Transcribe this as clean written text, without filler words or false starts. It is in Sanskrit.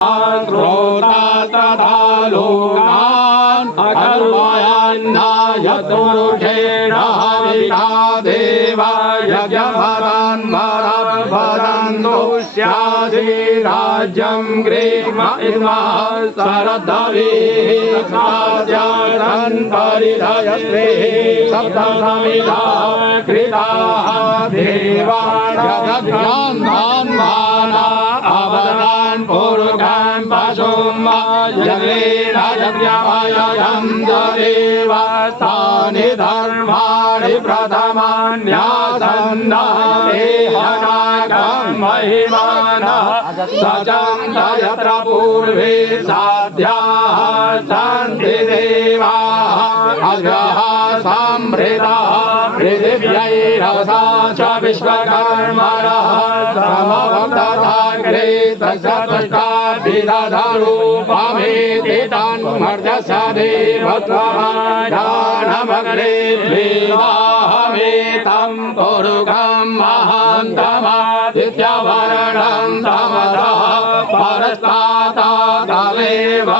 क्रोधा तथा लोकान् अकल्पयन्नायतुरुषेण हविषा देवा यज्ञपरान्मरभदन्तु स्यासि राज्यं ग्रीष्म इद्मः शरदभिः परिधयस्ते सप्तसमिधा कृताः देवान् अवदान् पूर्वं पशुं यज्ञेन यज्ञमयं देवास्तानि धर्माणि प्रथमान्यासन्नादेहनाकं महिमानः सचन्त यत्र पूर्वे साध्याः सन्ति देवाः अग्रः सम्भृतः पृथिव्यैरसा च विश्वकर्मणः समभक्तसाग्रे तस्यतुष्टाभिदधरूपमेति तन्मर्जस देवत्वः जानमग्रे विवाहमेतं पुरुषं महान्तमादित्यवर्णं तमसः परस्तात् तदेव